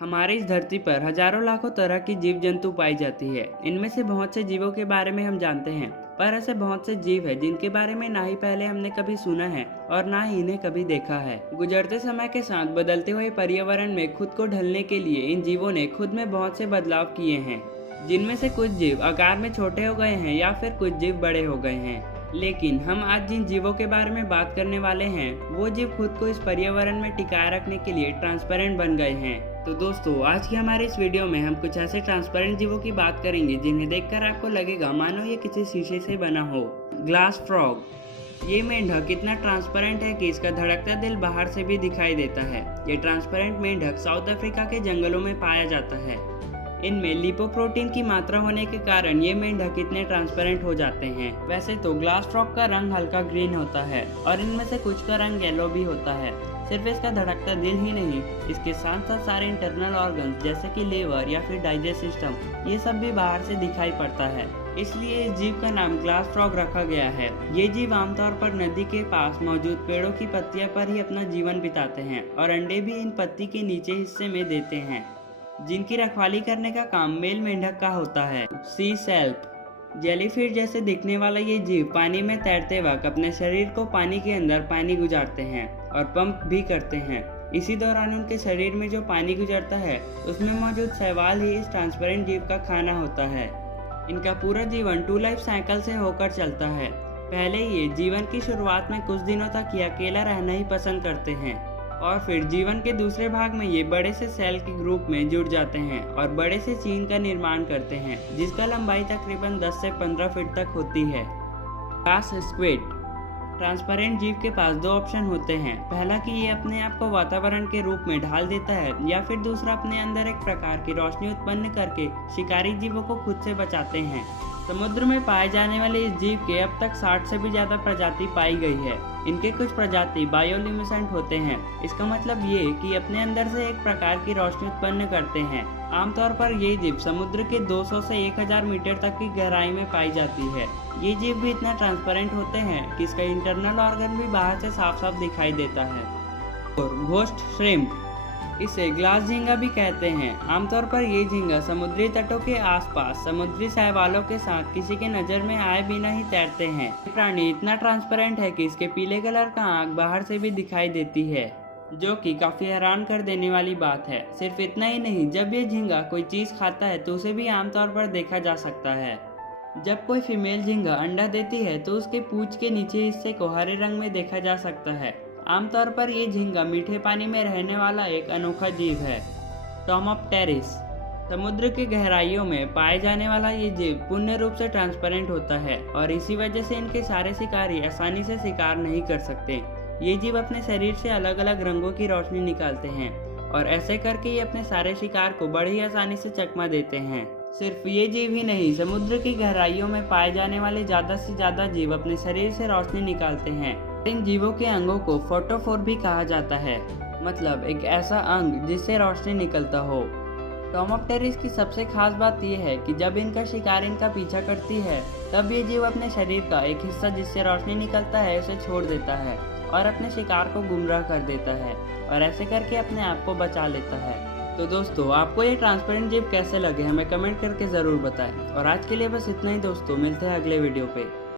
हमारी इस धरती पर हजारों लाखों तरह की जीव जंतु पाई जाती है। इनमें से बहुत से जीवों के बारे में हम जानते हैं, पर ऐसे बहुत से जीव हैं जिनके बारे में ना ही पहले हमने कभी सुना है और ना ही इन्हें कभी देखा है। गुजरते समय के साथ बदलते हुए पर्यावरण में खुद को ढलने के लिए इन जीवों ने खुद में बहुत से बदलाव किए हैं, जिनमें से कुछ जीव आकार में छोटे हो गए हैं या फिर कुछ जीव बड़े हो गए हैं। लेकिन हम आज जिन जीवों के बारे में बात करने वाले हैं, वो जीव खुद को इस पर्यावरण में टिकाए रखने के लिए ट्रांसपेरेंट बन गए हैं। तो दोस्तों, आज की हमारे इस वीडियो में हम कुछ ऐसे ट्रांसपेरेंट जीवों की बात करेंगे जिन्हें देखकर आपको लगेगा मानो ये किसी शीशे से बना हो। Glass frog. ये मेंढक इतना ट्रांसपेरेंट है कि इसका धड़कता दिल बाहर से भी दिखाई देता है। ये ट्रांसपेरेंट मेंढक साउथ अफ्रीका के जंगलों में पाया जाता है। इनमें लिपोप्रोटीन की मात्रा होने के कारण ये मेंढक इतने ट्रांसपेरेंट हो जाते हैं। वैसे तो ग्लास फ्रॉग का रंग हल्का ग्रीन होता है और इनमें से कुछ का रंग येलो भी होता है। सिर्फ इसका धड़कता दिल ही नहीं, इसके साथ साथ सारे इंटरनल ऑर्गन्स जैसे कि लीवर या फिर डाइजेस्ट सिस्टम, ये सब भी बाहर से दिखाई पड़ता है। इसलिए इस जीव का नाम ग्लास फ्रॉग रखा गया है। ये जीव आमतौर पर नदी के पास मौजूद पेड़ों की पत्तियों पर ही अपना जीवन बिताते हैं और अंडे भी इन पत्ती के नीचे हिस्से में देते हैं, जिनकी रखवाली करने का काम मेल मेंढक का होता है। सी सेल्प। जेलीफिश जैसे दिखने वाला ये जीव पानी में तैरते वक्त अपने शरीर को पानी के अंदर पानी गुजारते हैं और पंप भी करते हैं। इसी दौरान उनके शरीर में जो पानी गुजरता है उसमें मौजूद शैवाल ही इस ट्रांसपेरेंट जीव का खाना होता है। इनका पूरा जीवन 2 लाइफ साइकिल से होकर चलता है। पहले ये जीवन की शुरुआत में कुछ दिनों तक ये अकेला रहना ही पसंद करते हैं और फिर जीवन के दूसरे भाग में ये बड़े से सेल के ग्रुप में जुड़ जाते हैं और बड़े से चीन का निर्माण करते हैं, जिसका लंबाई तकरीबन 10 से 15 फीट तक होती है। Glass squid. ट्रांसपेरेंट जीव के पास 2 ऑप्शन होते हैं। पहला कि ये अपने आप को वातावरण के रूप में ढाल देता है, या फिर दूसरा अपने अंदर एक प्रकार की रोशनी उत्पन्न करके शिकारी जीवों को खुद से बचाते हैं। समुद्र में पाए जाने वाले इस जीव के अब तक 60 से भी ज्यादा प्रजाति पाई गई है। इनके कुछ प्रजाति बायोल्यूमिनेसेंट होते हैं। इसका मतलब ये कि अपने अंदर से एक प्रकार की रोशनी उत्पन्न करते हैं। आमतौर पर ये जीव समुद्र के 200 से 1000 मीटर तक की गहराई में पाई जाती है। ये जीव भी इतना ट्रांसपेरेंट होते हैं कि इसका इंटरनल ऑर्गन भी बाहर से साफ साफ दिखाई देता है। और घोस्ट श्रिम्प। इसे ग्लास झींगा भी कहते हैं। आमतौर पर ये झींगा समुद्री तटों के आसपास समुद्री शैवालों के साथ किसी के नजर में आए बिना ही तैरते हैं। ये प्राणी इतना ट्रांसपेरेंट है कि इसके पीले कलर का आंख बाहर से भी दिखाई देती है, जो कि काफी हैरान कर देने वाली बात है। सिर्फ इतना ही नहीं, जब ये झींगा कोई चीज खाता है तो उसे भी आमतौर पर देखा जा सकता है। जब कोई फीमेल झींगा अंडा देती है तो उसके पूंछ के नीचे हिस्से को हरे रंग में देखा जा सकता है। आमतौर पर ये झींगा मीठे पानी में रहने वाला एक अनोखा जीव है। टॉमोप्टेरिस। समुद्र की गहराइयों में पाए जाने वाला ये जीव पूर्ण रूप से ट्रांसपेरेंट होता है और इसी वजह से इनके सारे शिकारी आसानी से शिकार नहीं कर सकते। ये जीव अपने शरीर से अलग अलग रंगों की रोशनी निकालते हैं और ऐसे करके ये अपने सारे शिकार को बड़ी ही आसानी से चकमा देते हैं। सिर्फ ये जीव ही नहीं, समुद्र की गहराइयों में पाए जाने वाले ज्यादा से ज्यादा जीव अपने शरीर से रोशनी निकालते हैं। इन जीवों के अंगों को फोटोफोर भी कहा जाता है, मतलब एक ऐसा अंग जिससे रोशनी निकलता हो। टॉमोप्टेरिस की सबसे खास बात यह है कि जब इनका शिकार इनका पीछा करती है, तब ये जीव अपने शरीर का एक हिस्सा जिससे रोशनी निकलता है उसे छोड़ देता है और अपने शिकार को गुमराह कर देता है और ऐसे करके अपने आप को बचा लेता है। तो दोस्तों, आपको ये ट्रांसपेरेंट जीव कैसे लगे हमें कमेंट करके ज़रूर बताएं। और आज के लिए बस इतना ही दोस्तों, मिलते हैं अगले वीडियो पे।